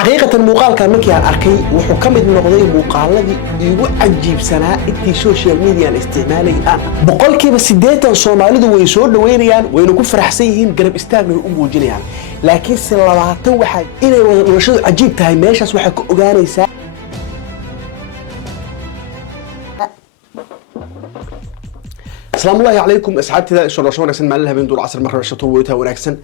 حقيقة المقال كان مكي أركي وحكمت نقضي مقالدي يعجب سنة إنتي سوشيال ميديا الاستعمالي بقول كي بس ديتا الصومالي ويسود وينيان وينكون فرحسيين قرب استاغنوا الأم وجنيان لكن سلالات واحد إني ورشد عجيب تهي ماشاس واحد أغانيسا السلام الله عليكم أصحابتي ذا الشرشون أحسن مع الله بين دور عصر مرة الشطور ويتها ونكسن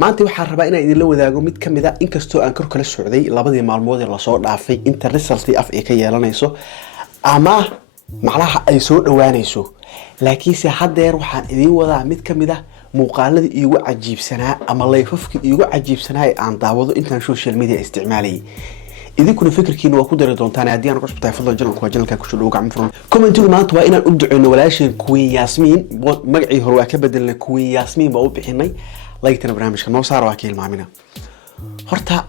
maanta waxaan rabaa inaan idin la wadaago mid kamid ah inkastoo aan kor kala socday labadii maalmood ee la soo dhaafay inta result af ay ka yeelanayso ama macnaha ay soo dhawaanayso laakiin si hadeer waxaan idin wadaa mid kamid ah muuqaaladii iigu cajiibsanaa ama leefafkii iigu cajiibsanaa ee aan daawado intaan social media isticmaalay idinkuna fikirkiina waa ku dari doontaan haddii aan cusub tahay fadlan channelka ku soo dhaw gacmo furan commentigu maanta waa inaan u duceyno walaasheen Queen Yasmin magacii hore waa ka bedelnay Queen Yasmin baa u bixinay لايتنا برنامج كنا وصار واكيل معنا هرتا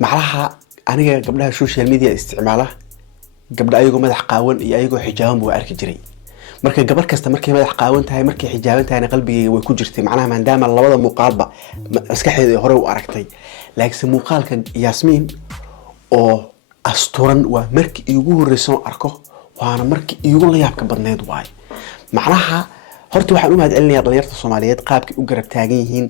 معلها أنا قبلها السوشيال ميديا استعماله قبل أيقو مدح قاون أيقو حجاب وأرك جري مركي قبل كست مركي مدح قاون تهاي مركي حجاب تهاي أنا قلبي ويكوجرتي معناها من دام الله وضع مقاربة مسكحي هرو وأركتي لكن مقال ياسمين أو أسطورا ومركي يقول الرسول أركو وأنا مركي يقول لي يابك برنيد واي معناها horta waxaan u mahadcelinayaa dhalinyarada Soomaaliyeed qaabka u garab taagan yihiin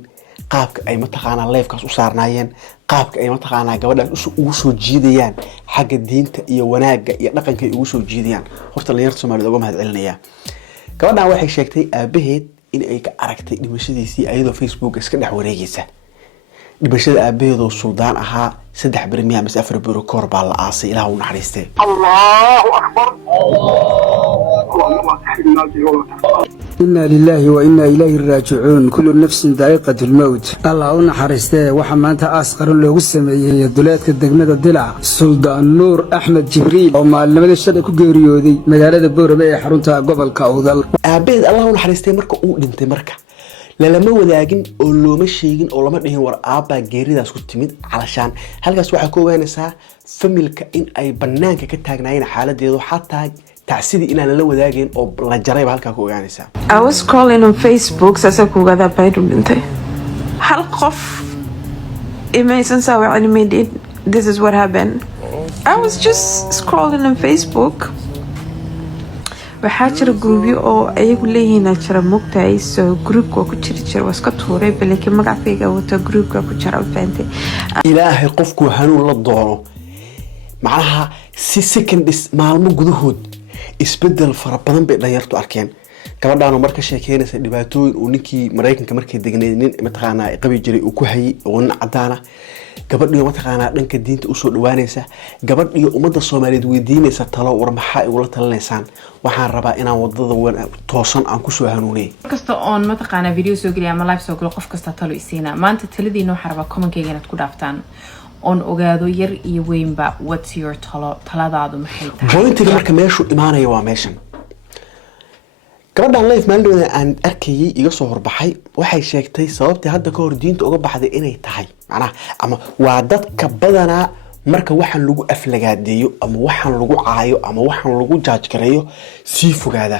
qaabka ay mataqaanaa live-kaas u saarnaayeen qaabka ay mataqaanaa gabadhaas ugu soo jiidayaan xagga diinta iyo wanaaga iyo dhaqanka ay ugu soo jiidayaan horta dhalinyarada Soomaaliyeed uga mahadcelinayaa gabadhan waxay sheegtay aabaheed in ay ka aragtay dhimashadiisii ayadoo Facebook iska dhex wareegaysa dhimashada aabaheed oo suldaan ahaa 3 bari ama 4 bari koor baa la aasay ilaahu u naxariistay Allahu akbar إنا لله وإنا إليه الراجعون كل نفس ذائقة الموت الله نحرسته وحما أنت أصغر له السمية دولات الدقمة الضلع سلطان نور أحمد جبريل وما لما الشركة كجوريودي مجالات بورة بيع حرونتها قبل كأوضل أبيد الله نحرسته مركا أو أنت مركا لما وداجن أو لو مشيجن أو لما نهي ور أبا جريدة سكوت تميد علشان هل جس واحد كوانسها فملك إن أي بنانك كتاجناين حالة ديو حتى تعسيدي إن أنا لو ذاقين أو لجريب هالكاكو يعني سا. I was scrolling on Facebook سأسكو قذا بايدو بنتي هالقف إيميسن سوى animated this is what happened I was just scrolling on Facebook وحاجر جروبي أو أي كله هنا شر مقطعي سو جروب كوكو شر واسكت هوري بلكن ما قفيك أو تا جروب كوكو شر بنتي إلهي قفكو هنو للضوء معناها سكندس معلومة جذود isbedel fara badan bay dhalinyartu arkeen gabadhaan marka sheekeynaysa dhibaatooyin uu ninkii Mareykanka markii degnay nin mataqaana ay qabi jiray uu ku hayay oo cadaana gabadhiyo mataqaana dhanka diinta u soo dhawaanaysa gabadhiyo ummadda Soomaaliyeed weydiinaysa talo war maxaa ay ula talanaysaan waxaan rabaa inaan wadada toosan aan ku soo hanuunay kasta oo mataqaana video soo geliya ama live soo galo qof kasta talo isiina maanta taladiina waxa rabaa comment-kayga inaad ku dhaaftaan on ogaado yar iyo weynba what's your taladaadu maxay tahay pointiga marka meeshu imaanaya waa meeshan gabadhan live maalin aan arkayay iga soo horbaxay waxay sheegtay sababtii hadda ka hor diinta uga baxday inay tahay macnaha ama waa dadka badanaa marka waxaan lagu aflagaadeeyo ama waxaan lagu caayo ama waxaan lagu judge gareeyo si fogaada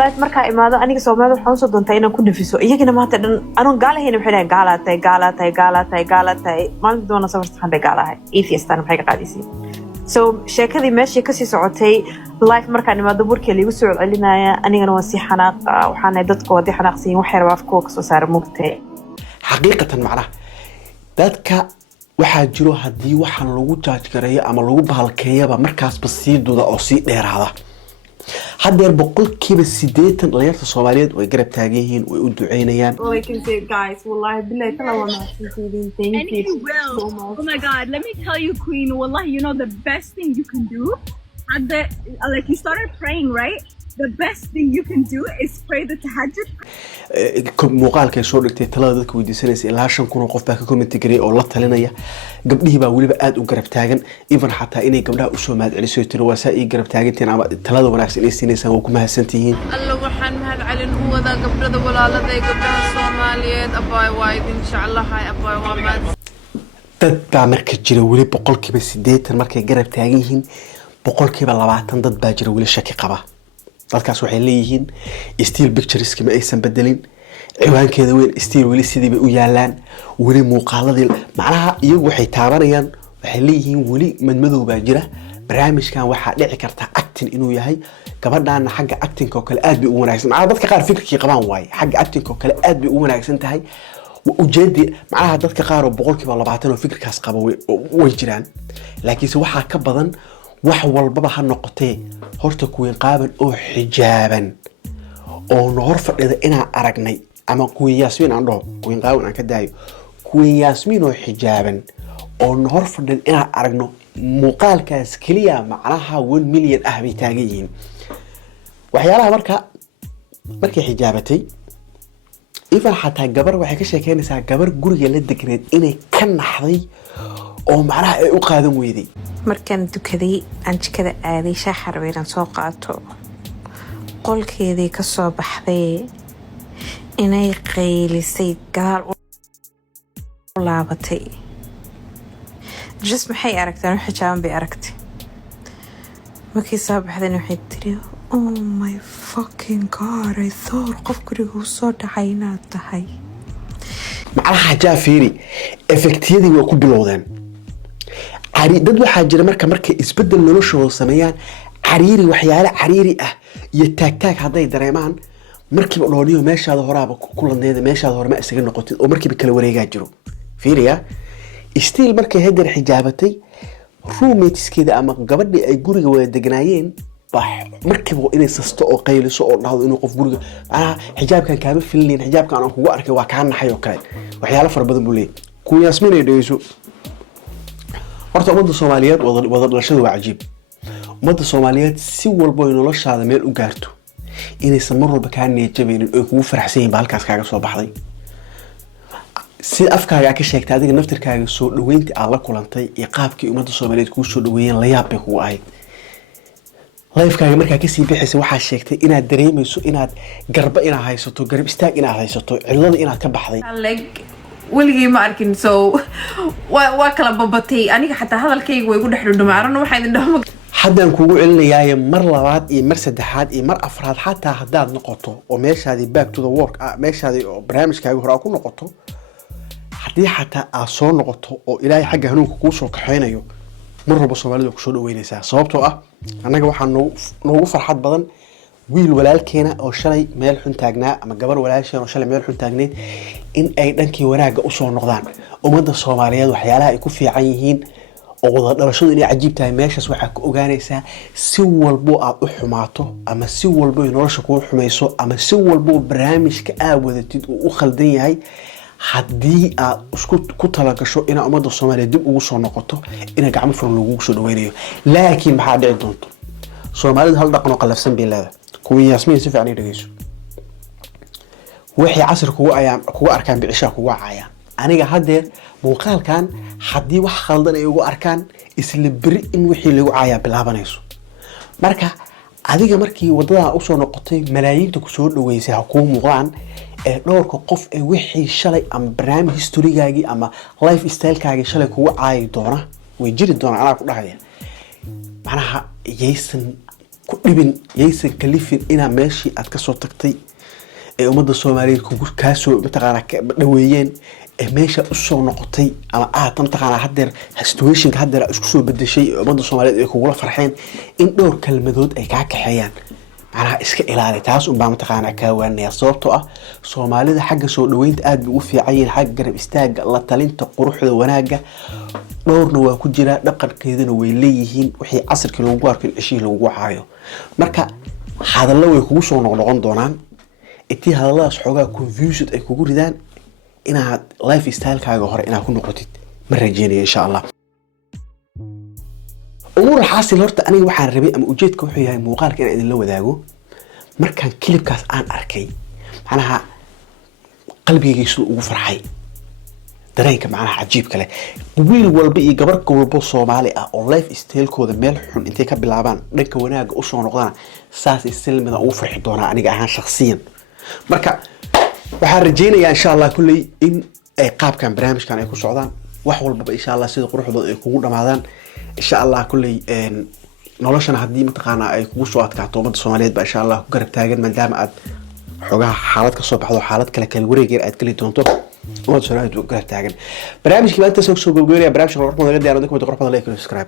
live marka imaado aniga Soomaaliyeed waxaan soo doontaa inaan ku nafiso iyagana maanta dhan aanu gaalaheena waxay gaalatay maalin doona safartan gaalahay atheistan waxay ka qaadisay so sheekadii meeshii ka sii socotay live marka imaado burkii lagu soo celinaya anigana waan si xanaaq waxaan dadku wadi xanaaqsiin waxay rabaa afkooda ka soo saar mugtay xaqiiqatan macnaha dadka waxaa jiro hadii waxaan lagu judge gareeyo ama lagu bahalkeeyaba markaas basiidooda oo si dheeraada hadeer boqolkiiba 80 dhalinyarada Soomaaliyeed way garab taagan yihiin way u duceynayaan I can say guys wallahi billahi kala waa mahadsantihiin thank you so much oh my god let me tell you Queen wallahi you know the best thing you can do at the like you started praying right the best thing you can do is pray the tahajjud muuqaalka soo dhigtay talada dadka weydiisanaysa ilaa 5,000 qof baa ka comment gareey oo la talinaya gabdhihii baa waliba aad u garab taagan even xataa inay gabdhaha u soo mahadceliso tiro waa saa ii garab taaganteen ama talada wanaagsan ay siinaysan waa ku mahadsantihiin alla waxaan mahadcelin u wada gabdhada walaalada ee gabdhaha Soomaaliyeed abay waa idin jeclahay abay waa maad dad baa marka jira wali boqolkiiba 80 markay garab taagan yihiin boqolkiiba 20 dad baa jira wali shaki qaba dadkaas waxay leeyihiin still pictures kama aysan bedelin ciwaankeeda weyn still wali sidii bay u yaalaan wali muuqaaladii macnaha iyagu waxay taabanayaan waxay leeyihiin weli madmadow baa jira barnaamijkan waxaa dhici karta acting inuu yahay gabadhaana xagga acting oo kale aad bay u wanaagsan macnaha dadka qaar fikirkii qabaan waaye xagga acting oo kale aad bay u wanaagsan tahay ujeedi macnaha dadka qaar oo 20% oo fikirkaas qaba way jiraan laakiinse waxaa ka badan wax walbaba ha noqotee horta kuween qaaban oo xijaaban oo noor fadhida inaan aragnay ama kuween yaasmiin aan dhaho kuween qaaban aan ka daayo kuween yaasmiin oo xijaaban oo noor fadhida inaan aragno muuqaalkaas kaliya macnaha 1 milyan ah bay taagan yihiin waxyaalaha markay xijaabatay إذا حتى جبر وحكي شكلنا ساعة جبر جوري اللي دكنت إني كان حظي أو معناها أقادم ويدي. مركن دكذي أنت كذا هذه شحر بين سوقاته قل كذي كصوب حذي إني قيل سيد قال لعبتي جسم حي أركت أنا حجام بأركتي ما كي صاب حذي نحيد تريه Oh my fucking god I thought qof guriga soo dhaxayna tahay macnaha jaafiri effectiyadii way ku bilowdeen dad waxaa jira markay isbedel noloshooda sameeyaan cariiri waxyaalo cariiri ah iyo taagtaag haday dareemaan markiiba dhooniyo meeshaada horaaba ku landeeda meeshaada hore ma isaga noqotid oo markiiba kala wareegaa jiro fiiriya still markay haddar xijaabatay roommateskeeda ama gabadhii ay guriga wada degnaayeen markiiba inay sasto oo qayliso oo dhahdo inuu qof guriga xijaabkan kaama filin xijaabkan aan kugu arkay waa kaan naxay oo kale waxyaalo far badan buu leeyahay ku yaasmin ay dhayso horta ummadda Soomaaliyeed wada dhalashada waa cajiib ummadda Soomaaliyeed si walba ay noloshaada meel u gaarto inay samar walba ka neejabeen oo kugu faraxsan yihiin halkaas kaaga soo baxday si afkaaga ka sheegtay adiga naftirkaaga soo dhaweyntii aad la kulantay iyo qaabkii ummadda Soomaaliyeed kugu soo dhaweeyeen la yaab bay kugu ahayd لايفكaaga markaa ka sii bixisay waxa sheegtay inaad dareemayso inaad garba inaad haysato garab istaag inaad haysato cilada inaad ka baxday waligii ma arkin so waa kala babatay aniga xataa hadalkayga way igu dhaxdhudhumaarana waxa idin dhaho haddaan kugu celinayaa mar labaad iyo mar saddexaad iyo mar afraad xataa haddaad noqoto oo meeshaadii back to the work meeshaadii oo barnaamijkaaga hore ku noqoto haddii xataa aad soo noqoto oo ilaahay xagga hanuunka kuu soo kaxaynayo mar walba Soomaalida ku soo dhaweynaysaa sababtoo ah anaga waxaan noogu farxad badan wiil walaalkeena oo shalay meel xun taagnaa ama gabar walaasheen oo shalay meel xun taagneed in ay dhankii wanaaga u soo noqdaan ummadda Soomaaliyeed waxyaalaha ay ku fiican yihiin oo wada dhalashadu inay cajiib tahay meeshaas waxaa ku ogaanaysaa si walbo aad u xumaato ama si walbo ay nolosha ku xumayso ama si walbo barnaamijka aad wadatid uu u khaldan yahay haddii aad isku ku talagasho ina ummadda Soomaaliyeed dib ugu soo noqoto ina gacmo furan lagu soo dhaweynayo laakiin maxaa dhici doonto Soomaalida hal dhaqan oo qalafsan bay leedahay kuwa yaasmiin si fiican ay dhageyso wixii casr kugu arkaan bicisha kugu caayaan aniga hadeer muuqaalkan haddii wax khaldan ay ugu arkaan isla bari in wixii lagu caayaa bilaabanayso marka adiga markii wadada u soo noqotay malaayiinta ku soo dhaweysay ha ku muuqdaan dhowrka qof ee wixii shalay ama barnaamij historygaagi ama lifestyle-kaagi shalay kugu caayi doona way jiri doonaan anaa ku dhahaya macnaha yaysan ku dhibin yaysan kalifin inaa meeshii aad ka soo tagtay ee ummadda Soomaaliyeed kugu kaasoo mataqaana dhaweeyeen ee meesha u soo noqotay ama aad mataqaana hadeer situation hadeer isku soo bedeshay ummadda Soomaaliyeed ay kugu farxeen in dhowr kalmadood ay ka kaxeeyaan macnaha iska ilaali taas un baa mataqaana ka waanaya sababtoo ah Soomaalida xagga soo dhaweynta aad u fiican yihiin xagga garab istaaga la talinta quruxda wanaaga dhowrna waa ku jira dhaqankeedana way leeyihiin wixii casarkii lagu arkin cishii lagu caayo marka hadallo way kugu soo noqon doonaan intii hadalladaas xoogaa confusion ay kugu ridaan inaad lifestyle-kaaga hore inaad ku noqotid ma rajeynayo insha Allah umur xaasil horta aniga waxaan rabay ama ujeedka wuxuu yahay muuqaalka in idin la wadaago markaan clipkaas aan arkay macnaha qalbigaygu ugu farxay dareenka macnaha cajiib kale wiil walba iyo gabar walba Soomaali ah oo lifestyle-kooda meel xun intay ka bilaabaan dhanka wanaaga u soo noqdaan saas isla ugu farxi doona aniga ahaan shakhsiyan marka waxaan rajeynayaa insha Allah kulli in ay qaabkan barnaamijkan ay ku socdaan wax walba insha Allah sida quruxdooda ay kugu dhamaadaan insha Allah kulli noloshana haddii mataqaana ay kugu soo adkaato ummadda Soomaaliyeed ba insha Allah ku garab taagan maadaama aad xogaha xaalad ka soo baxdo xaalad kale wareeg yar aad kali doonto واد سؤال قرأت تاجن برامج كمان تسوق سوق جوجل برامج الرقم هذا قاعد عندكم تقرأ بدل لايك وسبسكرايب